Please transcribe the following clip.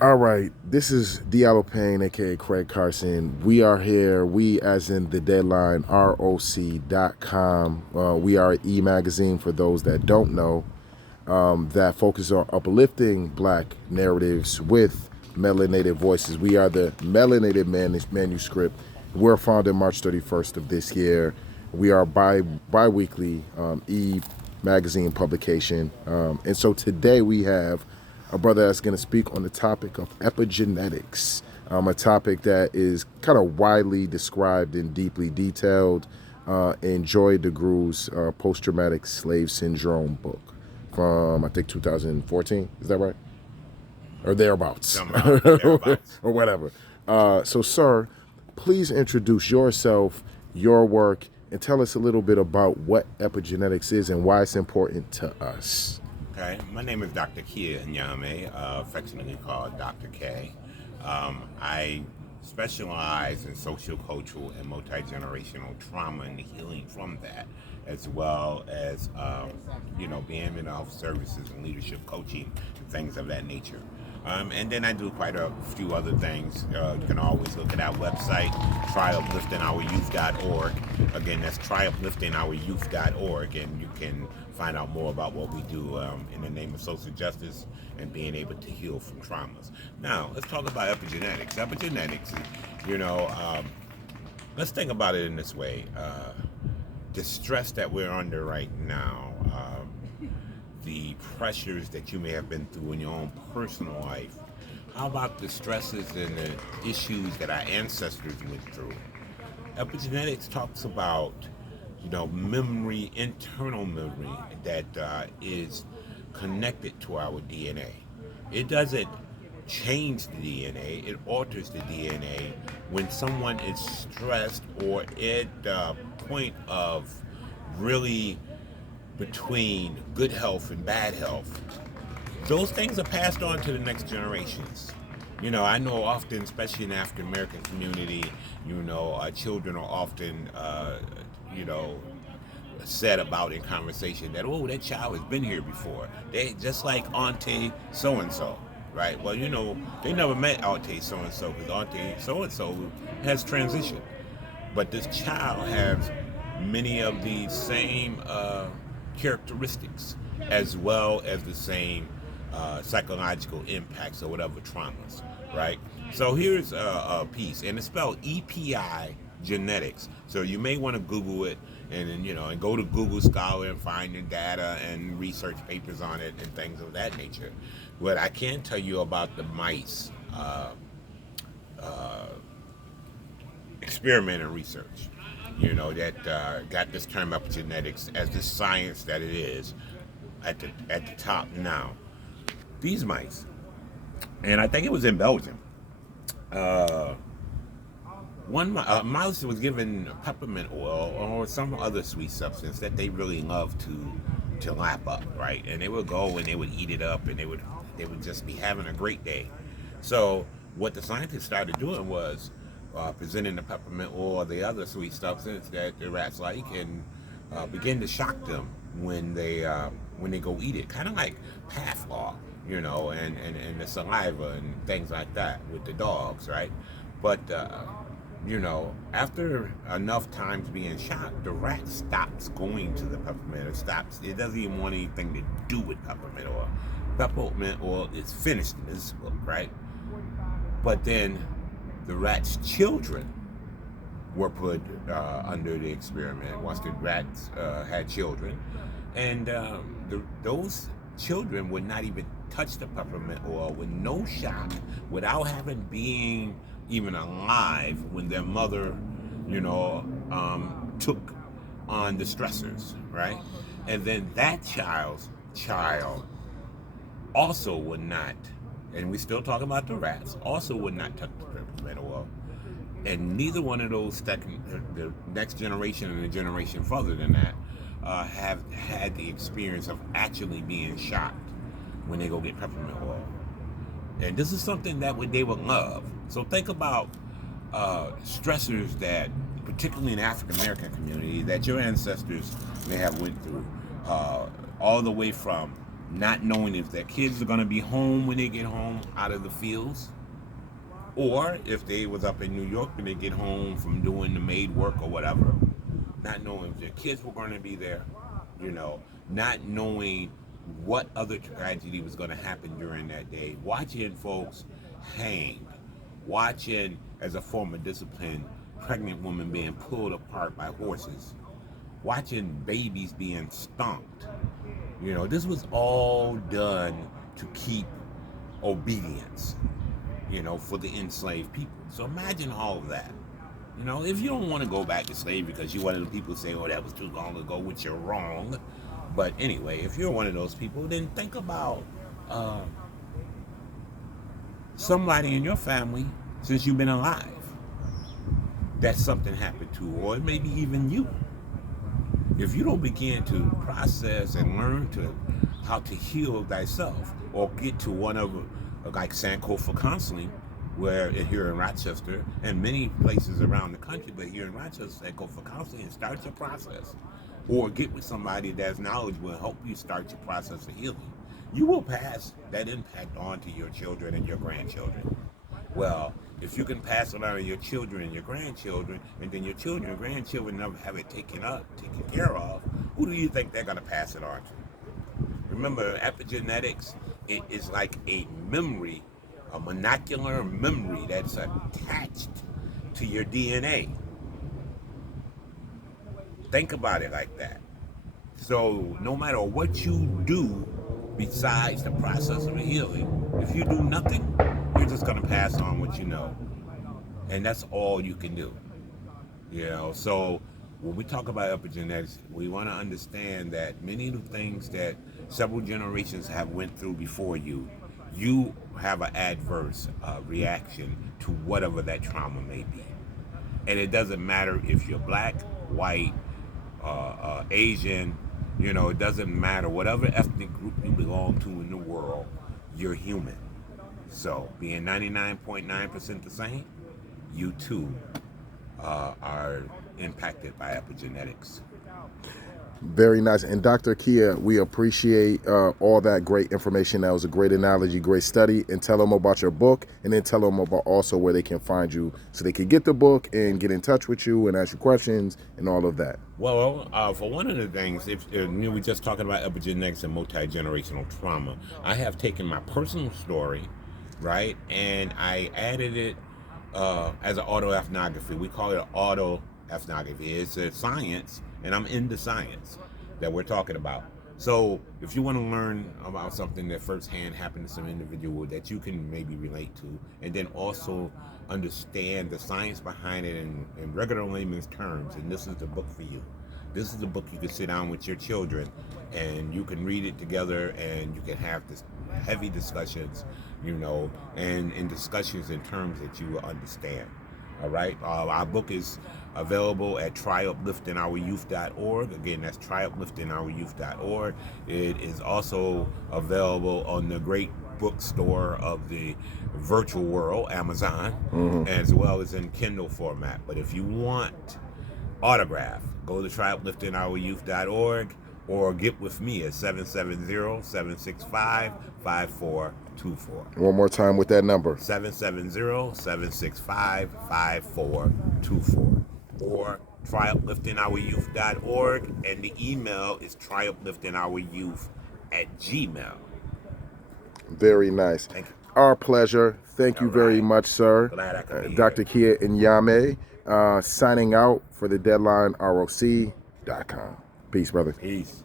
All right, this is Diallo Payne, aka Craig Carson. We are here, we as in the deadline, ROC.com. We are an e-magazine for those that don't know, that focus on uplifting black narratives with melanated voices. We are the Melanated Manuscript. We're founded March 31st of this year. We are bi-weekly e-magazine publication. And so today we have a brother that's going to speak on the topic of epigenetics, a topic that is kind of widely described and deeply detailed in Joy Degruys' post-traumatic slave syndrome book from, I think, 2014. Is that right? Or thereabouts. Somehow, thereabouts. Or whatever. So, sir, please introduce yourself, your work, and tell us a little bit about what epigenetics is and why it's important to us. Okay, my name is Dr. Kiah Nyame, affectionately called Dr. K. I specialize in social, cultural, and multi-generational trauma and the healing from that, as well as, being in health services and leadership coaching and things of that nature. And then I do quite a few other things. You can always look at our website, tryupliftingouryouth.org. Again, that's tryupliftingouryouth.org, and you can find out more about what we do in the name of social justice and being able to heal from traumas. Now, let's talk about epigenetics. Epigenetics, let's think about it in this way. The stress that we're under right now, the pressures that you may have been through in your own personal life. How about the stresses and the issues that our ancestors went through? Epigenetics talks about, memory, internal memory that is connected to our DNA. It doesn't change the DNA, it alters the DNA when someone is stressed or at the point of really between good health and bad health. Those things are passed on to the next generations. I know often, especially in the African American community, children are often, said about in conversation that, oh, that child has been here before. They just like Auntie so and so, right? Well, they never met Auntie so and so because Auntie so and so has transitioned, but this child has many of the same characteristics as well as the same psychological impacts or whatever traumas, right? So here's a piece, and it's spelled EPI genetics. So you may want to Google it and then, and go to Google Scholar and find the data and research papers on it and things of that nature. What I can tell you about the mice experiment and research, that got this term epigenetics as the science that it is at the top now. These mice, and I think it was in Belgium. One mouse was given peppermint oil or some other sweet substance that they really love to lap up, right? And they would go and they would eat it up, and they would just be having a great day. So what the scientists started doing was presenting the peppermint oil or the other sweet substance that the rats like, and begin to shock them when they go eat it, kind of like Pavlov, and the saliva and things like that with the dogs, right? But after enough times being shot, the rat stops going to the peppermint. It doesn't even want anything to do with peppermint oil. Peppermint oil is finished in this book, right? But then the rat's children were put under the experiment once the rats had children. And those children would not even touch the peppermint oil with no shock, without having being even alive when their mother, took on the stressors, right? And then that child also would not, and we still talk about the rats, also would not touch the peppermint oil. And neither one of those, the next generation and the generation further than that, have had the experience of actually being shocked when they go get peppermint oil. And this is something that they would love. So think about stressors that, particularly in the African American community, that your ancestors may have went through, all the way from not knowing if their kids are going to be home when they get home out of the fields, or if they was up in New York and they get home from doing the maid work or whatever, not knowing if their kids were going to be there, not knowing what other tragedy was going to happen during that day. Watching folks hanged, watching, as a form of discipline, pregnant women being pulled apart by horses, watching babies being stomped. This was all done to keep obedience, for the enslaved people. So imagine all of that. If you don't want to go back to slavery because you're one of the people who say, oh, that was too long ago, which you're wrong. But anyway, if you're one of those people, then think about somebody in your family since you've been alive that something happened to, or maybe even you. If you don't begin to process and learn how to heal thyself, or get to one of, like Sankofa Counseling, where here in Rochester and many places around the country, but here in Rochester, Sankofa Counseling, and start your process, or get with somebody that's knowledgeable and help you start your process of healing, you will pass that impact on to your children and your grandchildren. Well, if you can pass it on to your children and your grandchildren, and then your children and grandchildren never have it taken care of, who do you think they're going to pass it on to? Remember, epigenetics is like a memory, a molecular memory that's attached to your DNA. Think about it like that. So no matter what you do besides the process of healing, if you do nothing, you're just going to pass on what you know. And that's all you can do. So when we talk about epigenetics, we want to understand that many of the things that several generations have went through before you have an adverse reaction to whatever that trauma may be. And it doesn't matter if you're black, white, Asian, it doesn't matter. Whatever ethnic group you belong to in the world, you're human. So being 99.9% the same, you too are impacted by epigenetics. Very nice. And Dr. Kiah, we appreciate all that great information. That was a great analogy, great study. And tell them about your book, and then tell them about also where they can find you so they can get the book and get in touch with you and ask you questions and all of that. Well, for one of the things, if we're just talking about epigenetics and multi-generational trauma, I have taken my personal story, right, and I added it as an autoethnography. We call it an autoethnography. It's a science, and I'm into science that we're talking about. So if you want to learn about something that firsthand happened to some individual that you can maybe relate to, and then also understand the science behind it in regular layman's terms, and this is the book for you. This is the book you can sit down with your children and you can read it together, and you can have this heavy discussions, and discussions in terms that you will understand. All right. Our book is available at tryupliftingouryouth.org. Again, that's tryupliftingouryouth.org. It is also available on the great bookstore of the virtual world, Amazon, as well as in Kindle format. But if you want autograph, go to tryupliftingouryouth.org or get with me at 770-765-5424. One more time with that number. 770-765-5424. Or tryupliftingouryouth.org, and the email is tryupliftingouryouth@gmail. Very nice. Thank you. Our pleasure. Thank you very much, sir. Glad I could be Dr. Kiah Nyame, signing out for the Deadline ROC.com. Peace, brother. Peace.